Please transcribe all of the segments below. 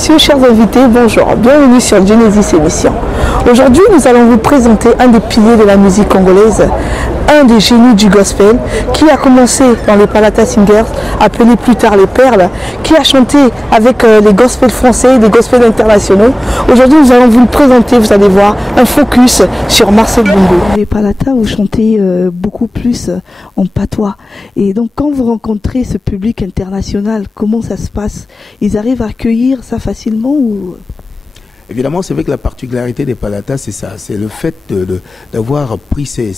messieurs, chers invités, bonjour, bienvenue sur Genesis Émission. Aujourd'hui, nous allons vous présenter un des piliers de la musique congolaise, un des génies du gospel, qui a commencé dans les Palata Singers, appelés plus tard les Perles, qui a chanté avec les gospels français, les gospels internationaux. Aujourd'hui, nous allons vous le présenter, vous allez voir, un focus sur Marcel Bongo. Les Palata, vous chantez beaucoup plus en patois. Et donc, quand vous rencontrez ce public international, comment ça se passe? Ils arrivent à accueillir ça facilement ou... Évidemment, c'est vrai que la particularité des Palata, c'est ça, c'est le fait d'avoir pris ces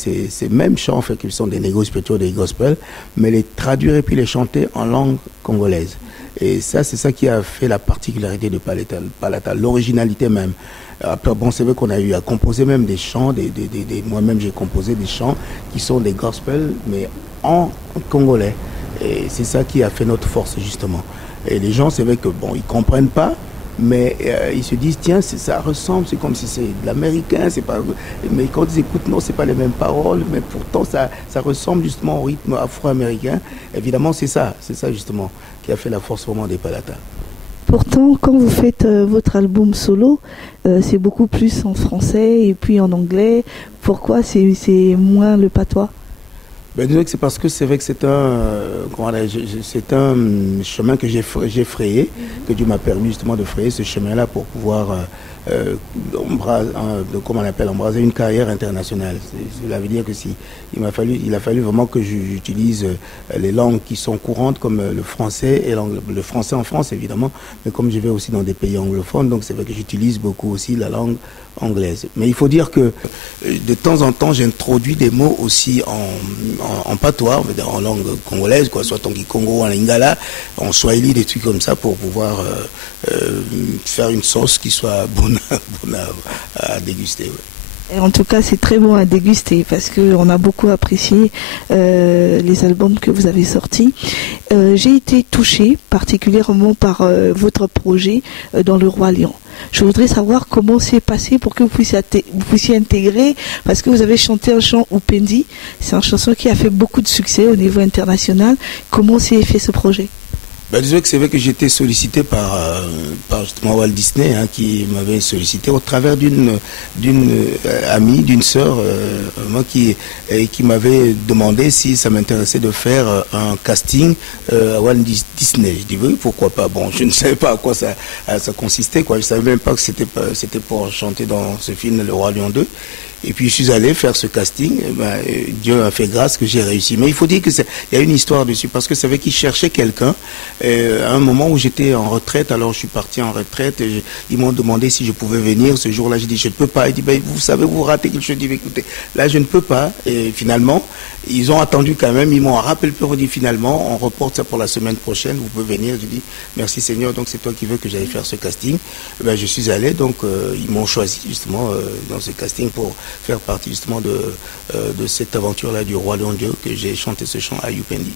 mêmes chants, en fait, qui sont des négos spirituels, des gospels, mais les traduire et puis les chanter en langue congolaise. Et ça, c'est ça qui a fait la particularité de Palata, l'originalité même. Après, bon, c'est vrai qu'on a eu à composer même des chants, moi-même j'ai composé des chants qui sont des gospels, mais en congolais. Et c'est ça qui a fait notre force, justement. Et les gens, c'est vrai que, bon, ils comprennent pas, mais ils se disent, tiens, ça ressemble, c'est comme si c'est de l'américain, c'est pas... Mais quand ils écoutent, non, c'est pas les mêmes paroles, mais pourtant, ça ressemble justement au rythme afro-américain. Évidemment, c'est ça justement, qui a fait la force vraiment des Palata. Pourtant, quand vous faites votre album solo, c'est beaucoup plus en français et puis en anglais. Pourquoi c'est moins le patois? Ben, disons que c'est parce que c'est vrai que c'est un chemin que j'ai frayé, que Dieu m'a permis justement de frayer ce chemin-là pour pouvoir embraser une carrière internationale. Cela veut dire que il a fallu vraiment que j'utilise les langues qui sont courantes comme le français et le français en France évidemment, mais comme je vais aussi dans des pays anglophones, donc c'est vrai que j'utilise beaucoup aussi la langue anglaise. Mais il faut dire que de temps en temps j'introduis des mots aussi en patois, en langue congolaise, quoi, soit en Kikongo, en lingala, en swahili, des trucs comme ça pour pouvoir faire une sauce qui soit bonne à déguster. Ouais. Et en tout cas, c'est très bon à déguster parce qu'on a beaucoup apprécié les albums que vous avez sortis. J'ai été touchée particulièrement par votre projet dans Le Roi Lion. Je voudrais savoir comment c'est passé pour que vous puissiez intégrer, parce que vous avez chanté un chant Upendi, c'est une chanson qui a fait beaucoup de succès au niveau international. Comment s'est fait ce projet? Ben, disons que c'est vrai que j'ai été sollicité par justement Walt Disney, hein, qui m'avait sollicité au travers d'une amie, d'une sœur, qui m'avait demandé si ça m'intéressait de faire un casting à Walt Disney. Je dis oui, pourquoi pas. Bon, je ne savais pas à quoi ça consistait, quoi. Je savais même pas que c'était pour chanter dans ce film Le Roi Lion 2. Et puis je suis allé faire ce casting, Dieu a fait grâce que j'ai réussi. Mais il faut dire qu'il y a une histoire dessus, parce que c'est vrai qu'il cherchait quelqu'un. À un moment où j'étais en retraite, alors je suis parti en retraite, et ils m'ont demandé si je pouvais venir. Ce jour-là, j'ai dit je ne peux pas. Il dit vous savez, vous ratez quelque chose. Je dis écoutez, là je ne peux pas. Et finalement, ils ont attendu quand même, ils m'ont rappelé le on dit finalement, on reporte ça pour la semaine prochaine, vous pouvez venir. Je dis merci Seigneur, donc c'est toi qui veux que j'aille faire ce casting. Je suis allé, donc ils m'ont choisi justement dans ce casting pour faire partie justement de cette aventure-là du Roi Lion Dieu, que j'ai chanté ce chant à Upendi.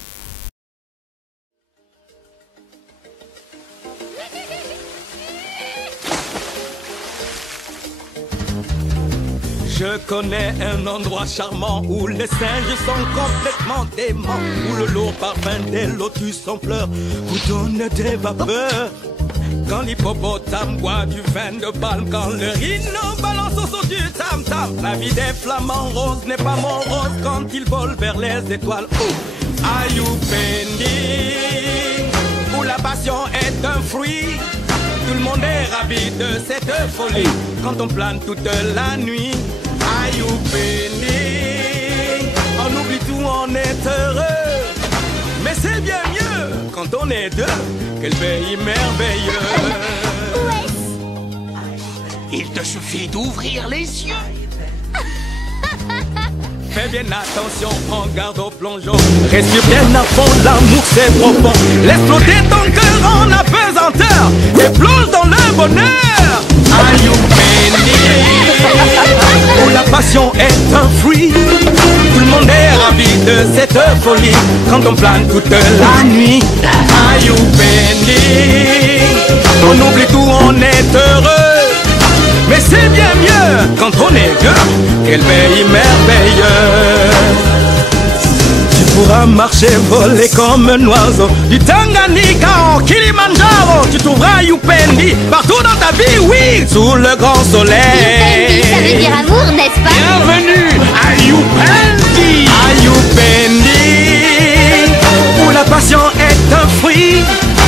Je connais un endroit charmant où les singes sont complètement déments, où le lourd parfum des lotus en fleurs vous donne des vapeurs. Quand l'hippopotame boit du vin de palme, quand le rhino balance au son du tam-tam, la vie des flamants roses n'est pas morose quand ils volent vers les étoiles. À Upendi, où la passion est un fruit, tout le monde est ravi de cette folie quand on plane toute la nuit. À Upendi, on oublie tout, on est heureux. Mais c'est bien mieux quand on est deux. Quel pays merveilleux. Il te suffit d'ouvrir les yeux. Fais bien attention, prends garde au plongeon. Respire bien à fond, l'amour c'est profond. Laisse flotter ton cœur en apesanteur et plonge dans le bonheur. À Upendi, où la passion est un fruit, tout le monde est ravi de cette folie quand on plane toute la nuit. À Upendi, on oublie tout, on est heureux. Mais c'est bien mieux quand on est deux. Quel pays merveilleux. pourras marcher, voler comme un oiseau. Du Tanganyika au Kilimanjaro, tu trouveras Youpendi partout dans ta vie, oui, sous le grand soleil. Youpendi, ça veut dire amour, n'est-ce pas? Bienvenue à Youpendi. À Youpendi, où la passion est un fruit.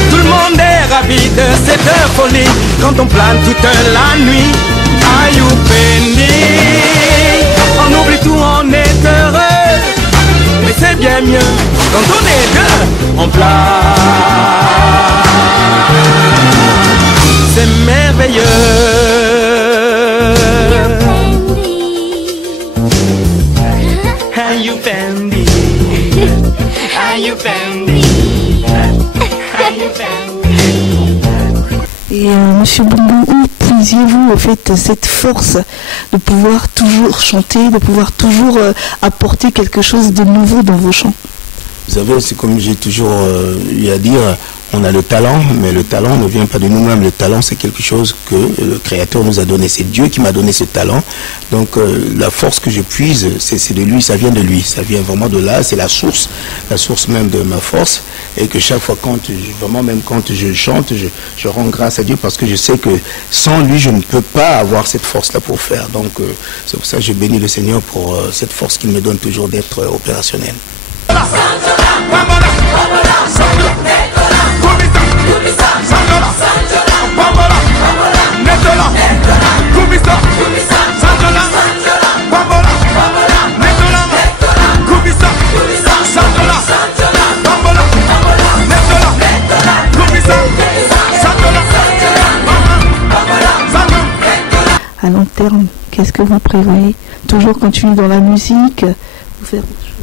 Tout le monde est ravi de cette folie quand on plane toute la nuit. À Youpendi, on oublie tout, on est heureux. Mais c'est bien mieux quand on est deux, on plane. C'est merveilleux. À Youpendi. À Youpendi. Et Monsieur Bongo, où puisiez-vous en fait cette force de pouvoir toujours chanter, de pouvoir toujours apporter quelque chose de nouveau dans vos chants? Vous savez, c'est comme j'ai toujours eu à dire, on a le talent, mais le talent ne vient pas de nous-mêmes. Le talent, c'est quelque chose que le Créateur nous a donné. C'est Dieu qui m'a donné ce talent. Donc, la force que je puise, c'est de lui, ça vient de lui. Ça vient vraiment de là, c'est la source même de ma force. Et que chaque fois, même quand je chante, je rends grâce à Dieu parce que je sais que sans lui, je ne peux pas avoir cette force-là pour faire. Donc, c'est pour ça que je bénis le Seigneur pour cette force qu'il me donne toujours d'être opérationnel. À long terme, qu'est-ce que vous prévoyez? Toujours continuer dans la musique, vous faire autre chose?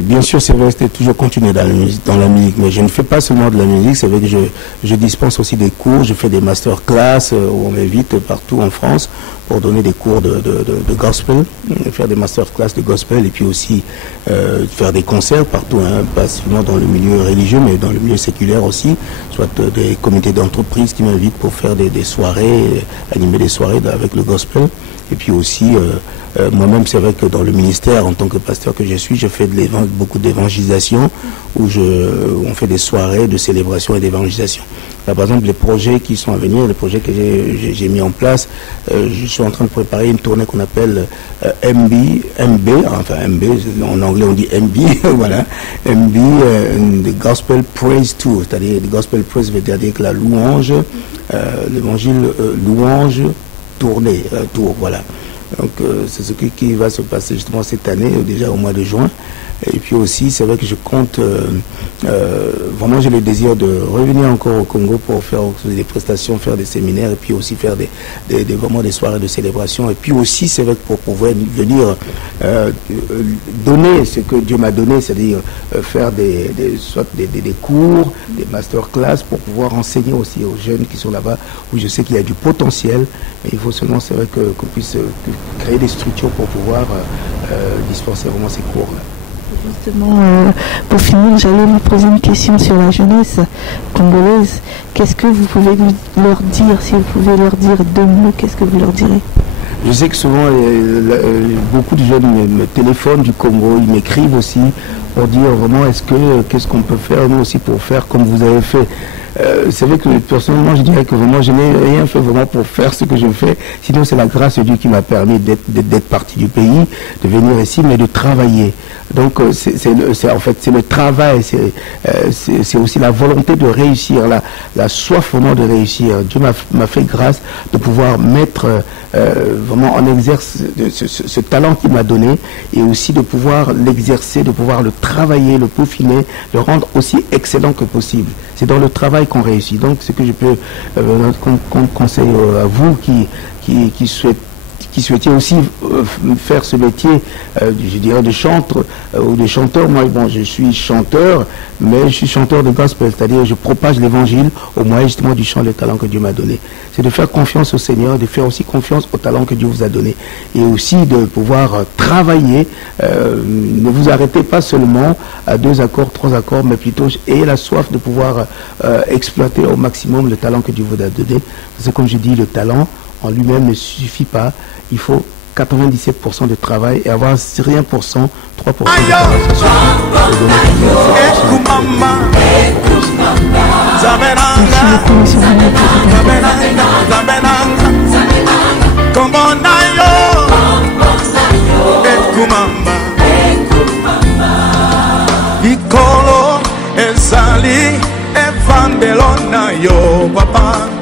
Bien sûr, c'est vrai, c'était toujours continuer dans la musique, mais je ne fais pas seulement de la musique, c'est vrai que je dispense aussi des cours, je fais des masterclass où on m'invite partout en France pour donner des cours de gospel, faire des masterclass de gospel et puis aussi faire des concerts partout, hein, pas seulement dans le milieu religieux, mais dans le milieu séculaire aussi, soit des comités d'entreprise qui m'invitent pour faire des soirées, animer des soirées avec le gospel. Et puis aussi, moi-même, c'est vrai que dans le ministère, en tant que pasteur que je suis, je fais beaucoup d'évangélisation, où on fait des soirées de célébration et d'évangélisation. Là, par exemple, les projets qui sont à venir, les projets que j'ai mis en place, je suis en train de préparer une tournée qu'on appelle MB, en anglais on dit MB, voilà, MB, the Gospel Praise Tour, c'est-à-dire le Gospel Praise veut dire que la louange, l'évangile louange, tour, voilà. Donc c'est ce qui va se passer justement cette année, déjà au mois de juin. Et puis aussi, c'est vrai que je compte, vraiment j'ai le désir de revenir encore au Congo pour faire des prestations, faire des séminaires et puis aussi faire vraiment des soirées de célébration. Et puis aussi, c'est vrai que pour pouvoir venir donner ce que Dieu m'a donné, c'est-à-dire faire soit des cours, des masterclass pour pouvoir enseigner aussi aux jeunes qui sont là-bas, où je sais qu'il y a du potentiel, mais il faut seulement, c'est vrai, qu'on puisse créer des structures pour pouvoir dispenser vraiment ces cours-là. Justement, pour finir, j'allais vous poser une question sur la jeunesse congolaise. Qu'est-ce que vous pouvez leur dire? Si vous pouvez leur dire 2 mots, qu'est-ce que vous leur direz? Je sais que souvent, beaucoup de jeunes me téléphonent du Congo, ils m'écrivent aussi pour dire vraiment qu'est-ce qu'on peut faire nous aussi pour faire comme vous avez fait. C'est vrai que personnellement, je dirais que vraiment, je n'ai rien fait vraiment pour faire ce que je fais. Sinon, c'est la grâce de Dieu qui m'a permis d'être parti du pays, de venir ici, mais de travailler. Donc, c'est le travail, c'est aussi la volonté de réussir, la soif vraiment de réussir. Dieu m'a fait grâce de pouvoir mettre vraiment en exerce ce talent qu'il m'a donné et aussi de pouvoir l'exercer, de pouvoir le travailler, le peaufiner, le rendre aussi excellent que possible. C'est dans le travail qu'on réussit. Donc, ce que je peux comme conseil à vous qui souhaitiez aussi faire ce métier, je dirais, de chanteur ou de chanteur. Moi, bon, je suis chanteur, mais je suis chanteur de gospel, c'est-à-dire je propage l'évangile au moyen justement du chant, le talent que Dieu m'a donné. C'est de faire confiance au Seigneur, de faire aussi confiance au talent que Dieu vous a donné, et aussi de pouvoir travailler. Ne vous arrêtez pas seulement à 2 accords, 3 accords, mais plutôt ayez la soif de pouvoir exploiter au maximum le talent que Dieu vous a donné. C'est comme je dis, le talent en lui-même ne suffit pas. Il faut 97% de travail et avoir rien pour cent, 3% de Ikolo ezali evangelo na yo papa.